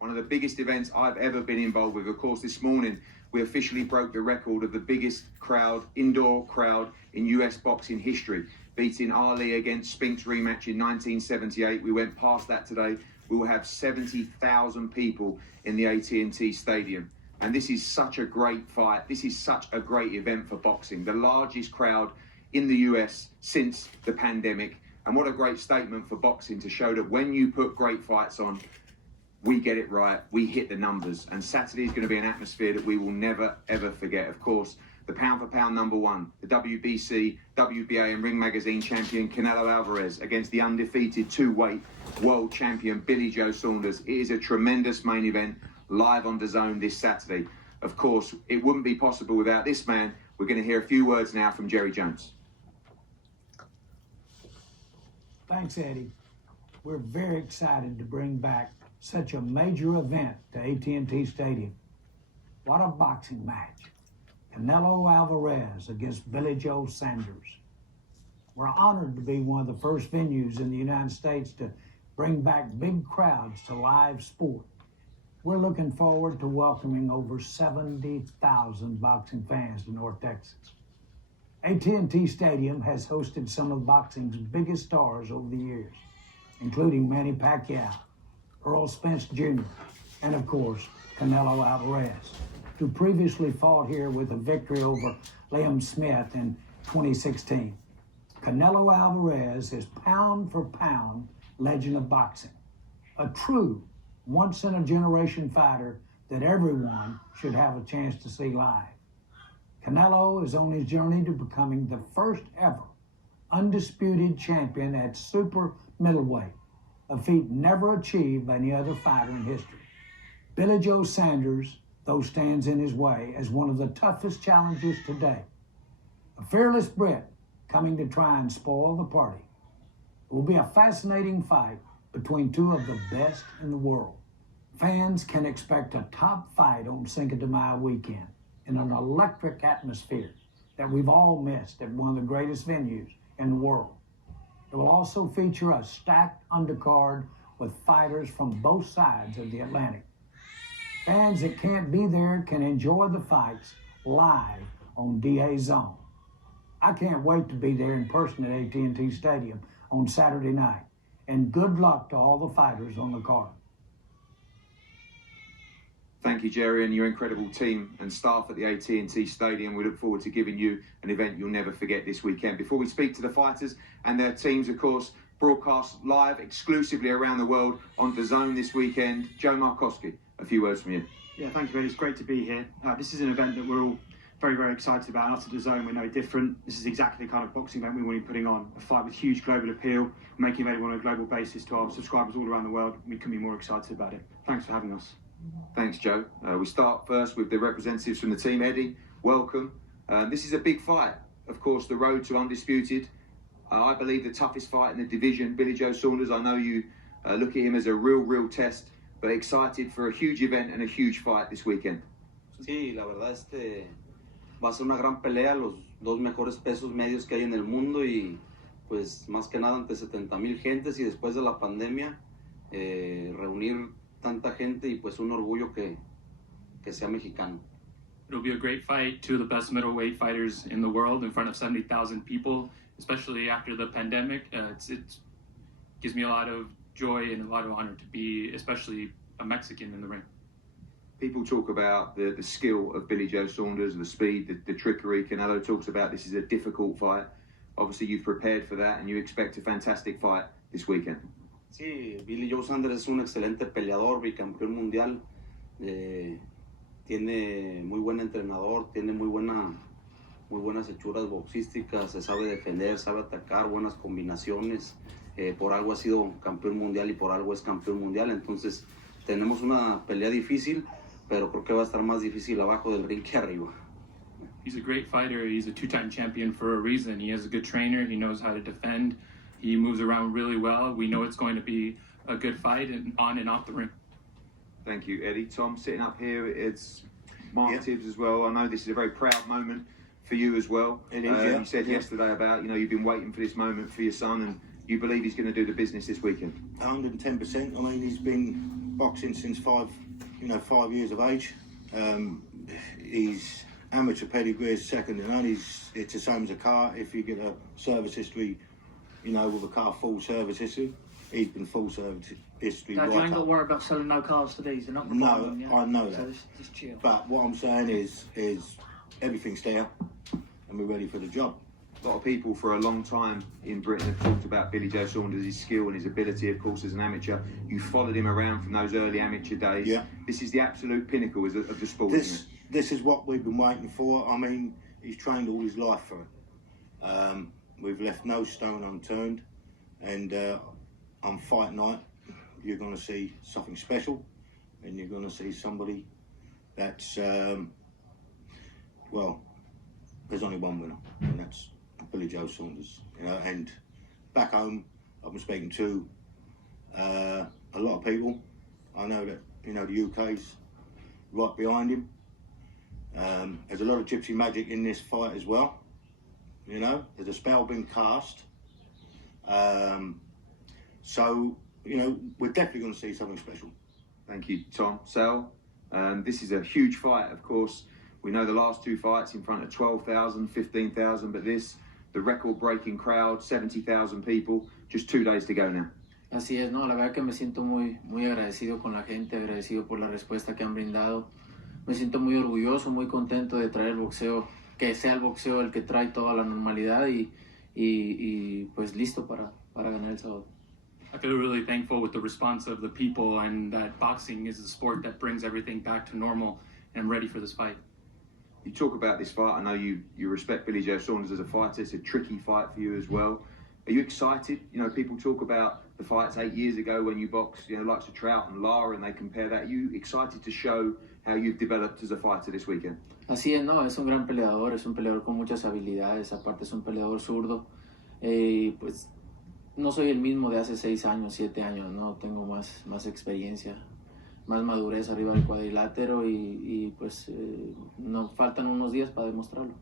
One of the biggest events I've ever been involved with. Of course, this morning we officially broke the record of the biggest crowd, indoor crowd in US boxing history, beating Ali against Spinks rematch in 1978. We went past that today. We will have 70,000 people in the AT&T Stadium. And this is such a great fight. This is such a great event for boxing. The largest crowd in the US since the pandemic. And what a great statement for boxing to show that when you put great fights on, we get it right, we hit the numbers. And Saturday is going to be an atmosphere that we will never, ever forget. Of course, the pound-for-pound #1, the WBC, WBA and Ring Magazine champion Canelo Alvarez against the undefeated two-weight world champion Billy Joe Saunders. It is a tremendous main event live on DAZN this Saturday. Of course, it wouldn't be possible without this man. We're going to hear a few words now from Jerry Jones. Thanks, Eddie. We're very excited to bring back such a major event to AT&T Stadium. What a boxing match. Canelo Alvarez against Billy Joe Saunders. We're honored to be one of the first venues in the United States to bring back big crowds to live sport. We're looking forward to welcoming over 70,000 boxing fans to North Texas. AT&T Stadium has hosted some of boxing's biggest stars over the years, including Manny Pacquiao, Earl Spence Jr., and of course, Canelo Alvarez, who previously fought here with a victory over Liam Smith in 2016. Canelo Alvarez is pound for pound legend of boxing, a true once-in-a-generation fighter that everyone should have a chance to see live. Canelo is on his journey to becoming the first ever undisputed champion at Super Middleweight, a feat never achieved by any other fighter in history. Billy Joe Saunders, though, stands in his way as one of the toughest challengers today. A fearless Brit coming to try and spoil the party. It will be a fascinating fight between two of the best in the world. Fans can expect a top fight on Cinco de Mayo weekend in an electric atmosphere that we've all missed at one of the greatest venues in the world. It will also feature a stacked undercard with fighters from both sides of the Atlantic. Fans that can't be there can enjoy the fights live on DAZN. I can't wait to be there in person at AT&T Stadium on Saturday night. And good luck to all the fighters on the card. Thank you, Jerry, and your incredible team and staff at the AT&T Stadium. We look forward to giving you an event you'll never forget this weekend. Before we speak to the fighters and their teams, of course, broadcast live exclusively around the world on DAZN this weekend. Joe Markowski, a few words from you. Yeah, thank you, Eddie. It's great to be here. This is an event that we're all very, very excited about. After DAZN, we're no different. This is exactly the kind of boxing event we want to be putting on. A fight with huge global appeal, making available on a global basis to our subscribers all around the world. We couldn't be more excited about it. Thanks for having us. Thanks, Joe. We start first with the representatives from the team. Eddie, welcome. This is a big fight. Of course, the road to undisputed. I believe the toughest fight in the division. Billy Joe Saunders, I know you look at him as a real test, but excited for a huge event and a huge fight this weekend. Sí, la verdad va a ser una gran pelea, los dos mejores pesos medios que hay en el mundo y pues más que nada ante 70,000 gentes y después de la pandemia reunir tanta gente y pues un orgullo que sea mexicano. It'll be a great fight, two of the best middleweight fighters in the world in front of 70,000 people, especially after the pandemic. It gives me a lot of joy and a lot of honor to be especially a Mexican in the ring. People talk about the skill of Billy Joe Saunders, the speed, the trickery. Canelo talks about this is a difficult fight. Obviously, you've prepared for that and you expect a fantastic fight this weekend. Sí, Billy Joe Saunders es un excelente peleador, bicampeón mundial. Tiene muy buen entrenador, tiene muy buenas hechuras boxísticas, se sabe defender, sabe atacar, buenas combinaciones. Por algo ha sido campeón mundial y por algo es campeón mundial. Entonces, tenemos una pelea difícil, pero creo que va a estar más difícil abajo del ring que arriba. He's a great fighter. He's a two-time champion for a reason. He has a good trainer. He knows how to defend. He moves around really well. We know it's going to be a good fight and on and off the ring. Thank you, Eddie. Tom, sitting up here, it's Mark Tibbs as well. I know this is a very proud moment for you as well. It is, You said yesterday about, you've been waiting for this moment for your son, and you believe he's going to do the business this weekend? 110%. I mean, he's been boxing since 5 years of age. His amateur pedigree is second to none. It's the same as a car. If you get a service history, with a car full service history, he's been full service history. Dad, you ain't got to worry about selling no cars to these. They're not going to buy them, yeah? I know that. So just chill. But what I'm saying is everything's there, and we're ready for the job. A lot of people for a long time in Britain have talked about Billy Joe Saunders, his skill and his ability, of course, as an amateur. You followed him around from those early amateur days. Yeah. This is the absolute pinnacle of the sport, isn't it? This is what we've been waiting for. I mean, he's trained all his life for it. We've left no stone unturned, and on fight night, you're going to see something special, and you're going to see somebody that's, there's only one winner, and that's Billy Joe Saunders. And back home, I've been speaking to a lot of people. I know that the UK's right behind him. There's a lot of gypsy magic in this fight as well. There's a spell being cast. So we're definitely going to see something special. Thank you, Tom. Sal, this is a huge fight, of course. We know the last two fights in front of 12,000, 15,000, but the record-breaking crowd, 70,000 people, just 2 days to go now. Así es, no, la verdad que me siento muy agradecido con la gente, agradecido por la respuesta que han brindado. Me siento muy orgulloso, muy contento de traer el boxeo, que sea el boxeo el que trae toda la normalidad y pues listo para ganar el sábado. I feel really thankful with the response of the people, and that boxing is a sport that brings everything back to normal, and I'm ready for this fight. You talk about this fight. I know you respect Billy Joe Saunders as a fighter. It's a tricky fight for you as well. Are you excited? People talk about the fights 8 years ago when you boxed, likes of Trout and Lara, and they compare that. Are you excited to show how you've developed as a fighter this weekend? Así es, no, es un gran peleador, es un peleador con muchas habilidades, aparte es un peleador zurdo. Pues no soy el mismo de hace 6 años, 7 años, no, tengo más experiencia, más madurez arriba del cuadrilátero y pues nos faltan unos días para demostrarlo.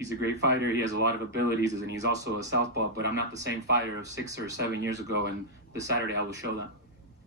He's a great fighter, he has a lot of abilities, and he's also a southpaw, but I'm not the same fighter of 6 or 7 years ago, and this Saturday I will show that.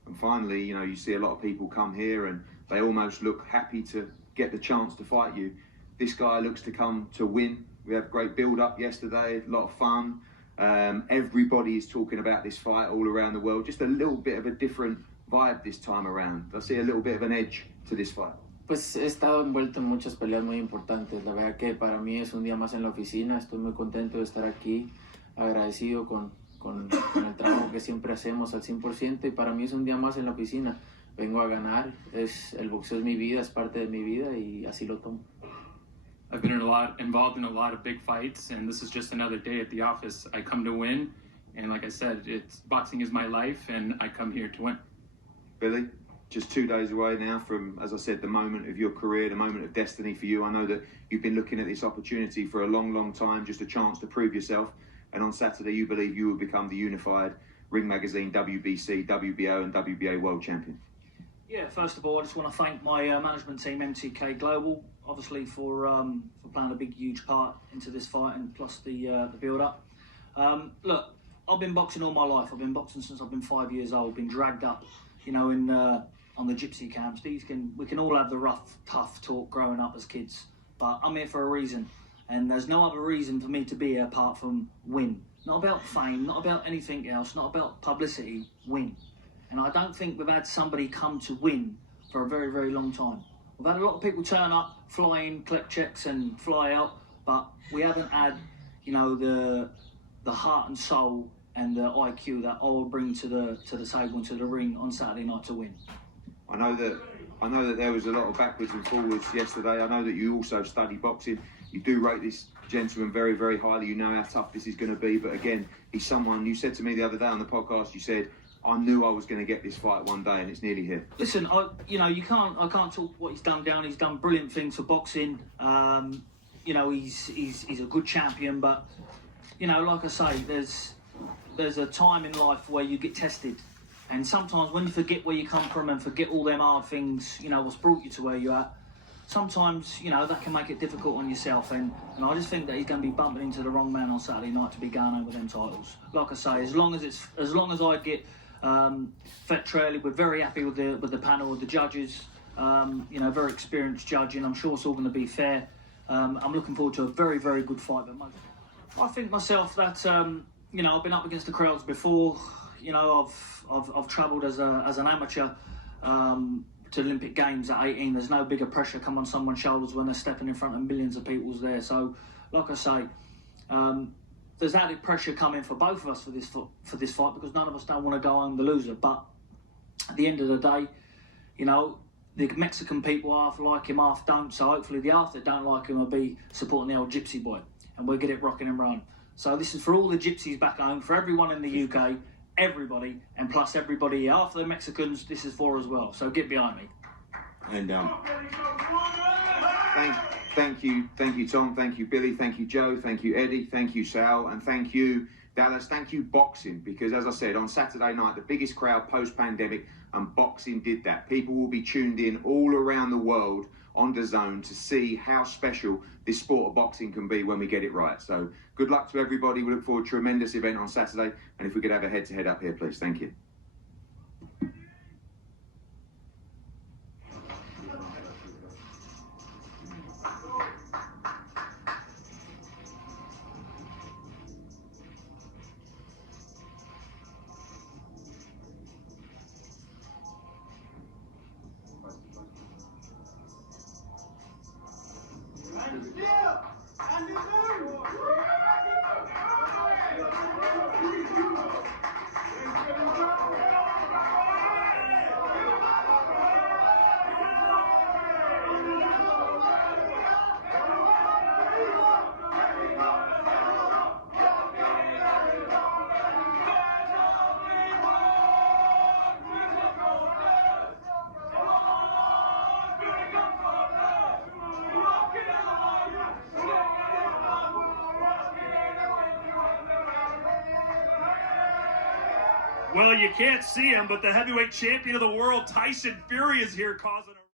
And finally, you see a lot of people come here and they almost look happy to get the chance to fight you. This guy looks to come to win. We had a great build-up yesterday, a lot of fun. Everybody is talking about this fight all around the world. Just a little bit of a different vibe this time around. I see a little bit of an edge to this fight. Pues he estado envuelto en muchas peleas muy importantes. La verdad que para mí es un día más en la oficina. Estoy muy contento de estar aquí, agradecido con el trabajo que siempre hacemos al 100%, y para mí es un día más en la oficina. Vengo a ganar, el boxeo es mi vida, es parte de mi vida y así lo tomo. I've been involved in a lot of big fights, and this is just another day at the office. I come to win, and like I said, boxing is my life, and I come here to win. Billy, just 2 days away now from, as I said, the moment of your career, the moment of destiny for you. I know that you've been looking at this opportunity for a long, long time, just a chance to prove yourself. And on Saturday, you believe you will become the unified Ring Magazine WBC, WBO, and WBA world champion. Yeah, first of all, I just want to thank my management team, MTK Global, obviously for playing a big, huge part into this fight, and plus the build-up. Look, I've been boxing all my life. I've been boxing since I've been 5 years old. Been dragged up, on the gypsy camps. We can all have the rough, tough talk growing up as kids, but I'm here for a reason, and there's no other reason for me to be here apart from win. Not about fame, not about anything else, not about publicity. Win. And I don't think we've had somebody come to win for a very, very long time. We've had a lot of people turn up, fly in, collect checks and fly out, but we haven't had, the heart and soul and the IQ that I will bring to the table and to the ring on Saturday night to win. I know that there was a lot of backwards and forwards yesterday. I know that you also study boxing. You do rate this gentleman very, very highly. You know how tough this is going to be. But again, he's someone, you said to me the other day on the podcast, you said, I knew I was going to get this fight one day, and it's nearly here. Listen, I can't talk what he's done down. He's done brilliant things for boxing. He's a good champion, but like I say, there's a time in life where you get tested, and sometimes when you forget where you come from and forget all them hard things, what's brought you to where you're at, sometimes, you know, that can make it difficult on yourself. And I just think that he's going to be bumping into the wrong man on Saturday night to be going home with them titles. Like I say, as long as I get Fet Trailly, we're very happy with the panel of the judges. You know, very experienced judging. I'm sure it's all going to be fair. I'm looking forward to a very, very good fight. But I think myself that you know, I've been up against the crowds before. You know, I've travelled as an amateur to Olympic Games at 18. There's no bigger pressure come on someone's shoulders when they're stepping in front of millions of people there. So, like I say, there's added pressure coming for both of us for this fight, because none of us don't want to go home the loser. But at the end of the day, you know, the Mexican people half like him, half don't. So hopefully the half that don't like him will be supporting the old gypsy boy, and we'll get it rocking and rolling. So this is for all the gypsies back home, for everyone in the UK, everybody, and plus everybody here. After the Mexicans, this is for as well. So get behind me. And Thank you, Tom. Thank you, Billy. Thank you, Joe. Thank you, Eddie. Thank you, Sal. And thank you, Dallas. Thank you, boxing. Because as I said, on Saturday night, the biggest crowd post-pandemic, and boxing did that. People will be tuned in all around the world on DAZN to see how special this sport of boxing can be when we get it right. So good luck to everybody. We look forward to a tremendous event on Saturday. And if we could have a head-to-head up here, please. Thank you. Well, you can't see him, but the heavyweight champion of the world, Tyson Fury, is here causing a